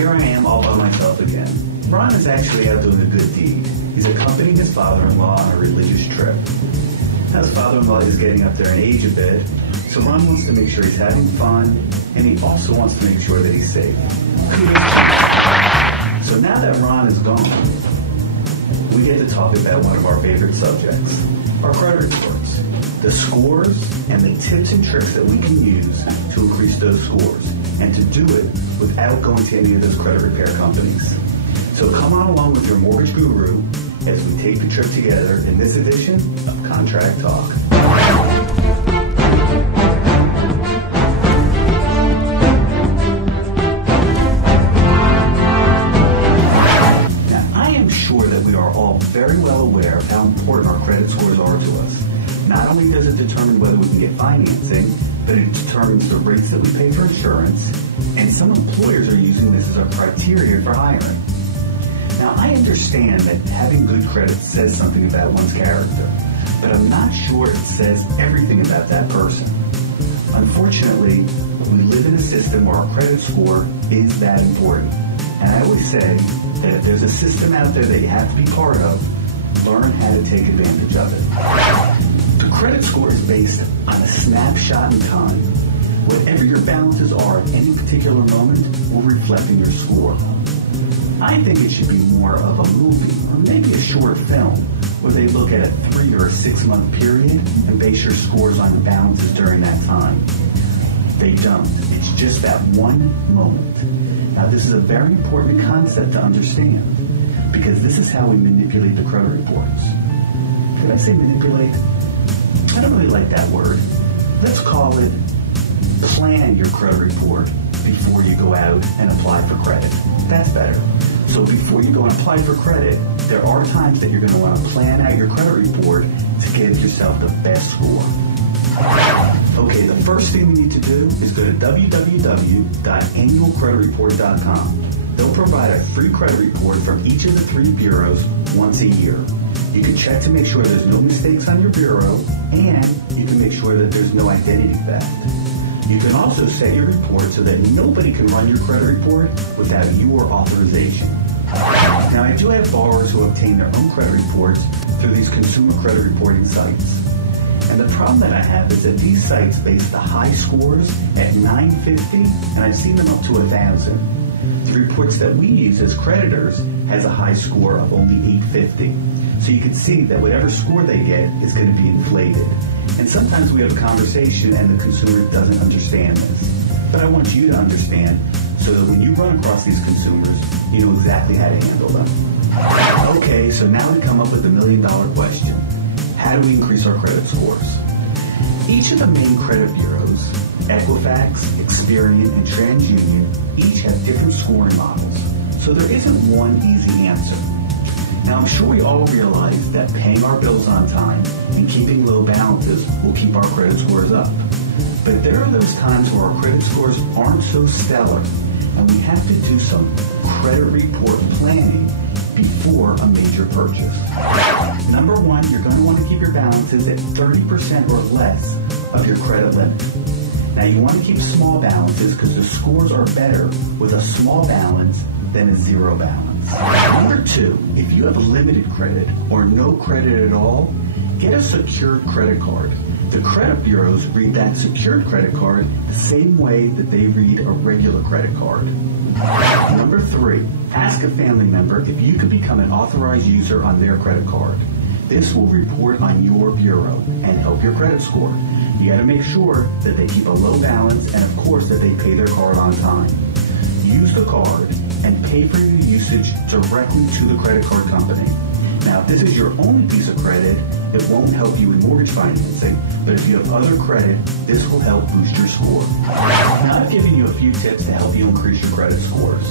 here I am all by myself again. Ron is actually out doing a good deed. He's accompanying his father-in-law on a religious trip. Now his father-in-law is getting up there in age a bit, so Ron wants to make sure he's having fun, and he also wants to make sure that he's safe. So now that Ron is gone, we get to talk about one of our favorite subjects, our credit reports, the scores and the tips and tricks that we can use to increase those scores, and to do it without going to any of those credit repair companies. So come on along with your mortgage guru as we take the trip together in this edition of Contract Talk. We are all very well aware of how important our credit scores are to us. Not only does it determine whether we can get financing, but it determines the rates that we pay for insurance, and some employers are using this as a criteria for hiring. Now, I understand that having good credit says something about one's character, but I'm not sure it says everything about that person. Unfortunately, we live in a system where our credit score is that important. And I always say that if there's a system out there that you have to be part of, learn how to take advantage of it. The credit score is based on a snapshot in time. Whatever your balances are at any particular moment will reflect in your score. I think it should be more of a movie or maybe a short film where they look at a 3 or a 6 month period and base your scores on the balances during that time. They don't. It's just that one moment. Now, this is a very important concept to understand because this is how we manipulate the credit reports. Did I say manipulate? I don't really like that word. Let's call it plan your credit report before you go out and apply for credit. That's better. So before you go and apply for credit, there are times that you're going to want to plan out your credit report to give yourself the best score. Okay, the first thing we need to do is go to www.annualcreditreport.com. They'll provide a free credit report from each of the 3 bureaus once a year. You can check to make sure there's no mistakes on your bureau, and you can make sure that there's no identity theft. You can also set your report so that nobody can run your credit report without your authorization. Now, I do have borrowers who obtain their own credit reports through these consumer credit reporting sites. And the problem that I have is that these sites base the high scores at 950, and I've seen them up to 1,000. The reports that we use as creditors has a high score of only 850. So you can see that whatever score they get is going to be inflated. And sometimes we have a conversation and the consumer doesn't understand this. But I want you to understand so that when you run across these consumers, you know exactly how to handle them. Okay, so now we come up with the $1 million question. How do we increase our credit scores? Each of the main credit bureaus, Equifax, Experian, and TransUnion, each have different scoring models. So there isn't one easy answer. Now, I'm sure we all realize that paying our bills on time and keeping low balances will keep our credit scores up. But there are those times where our credit scores aren't so stellar, and we have to do some credit report planning before a major purchase. Number one, you're going to want to keep your balances at 30% or less of your credit limit. Now, you want to keep small balances because the scores are better with a small balance than a zero balance. Number two, if you have limited credit or no credit at all, get a secured credit card. The credit bureaus read that secured credit card the same way that they read a regular credit card. Number three, ask a family member if you could become an authorized user on their credit card. This will report on your bureau and help your credit score. You got to make sure that they keep a low balance and, of course, that they pay their card on time. Use the card and pay for your usage directly to the credit card company. Now, if this is your only piece of credit, it won't help you in mortgage financing, but if you have other credit, this will help boost your score. Now, I've given you a few tips to help you increase your credit scores.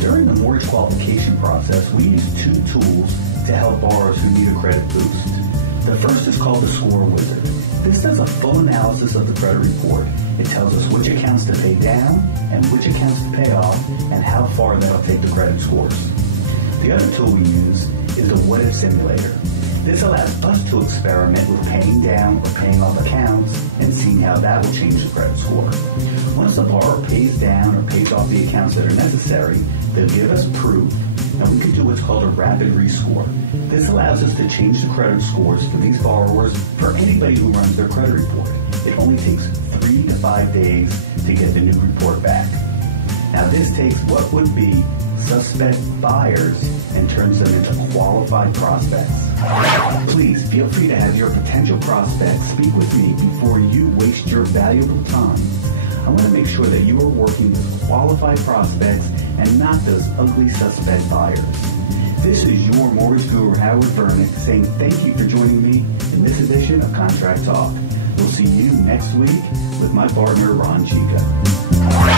During the mortgage qualification process, we use 2 tools to help borrowers who need a credit boost. The first is called the Score Wizard. This does a full analysis of the credit report. It tells us which accounts to pay down and which accounts to pay off and how far that'll take the credit scores. The other tool we use is the What If Simulator. This allows us to experiment with paying down or paying off accounts and seeing how that will change the credit score. Once the borrower pays down or pays off the accounts that are necessary, they'll give us proof, and we can do what's called a rapid rescore. This allows us to change the credit scores for these borrowers for anybody who runs their credit report. It only takes 3 to 5 days to get the new report back. Now this takes what would be suspect buyers and turns them into qualified prospects. Please feel free to have your potential prospects speak with me before you waste your valuable time. I want to make sure that you are working with qualified prospects and not those ugly suspect buyers. This is your mortgage guru, Howard Vernick, saying thank you for joining me in this edition of Contract Talk. We'll see you next week with my partner, Ron Chico.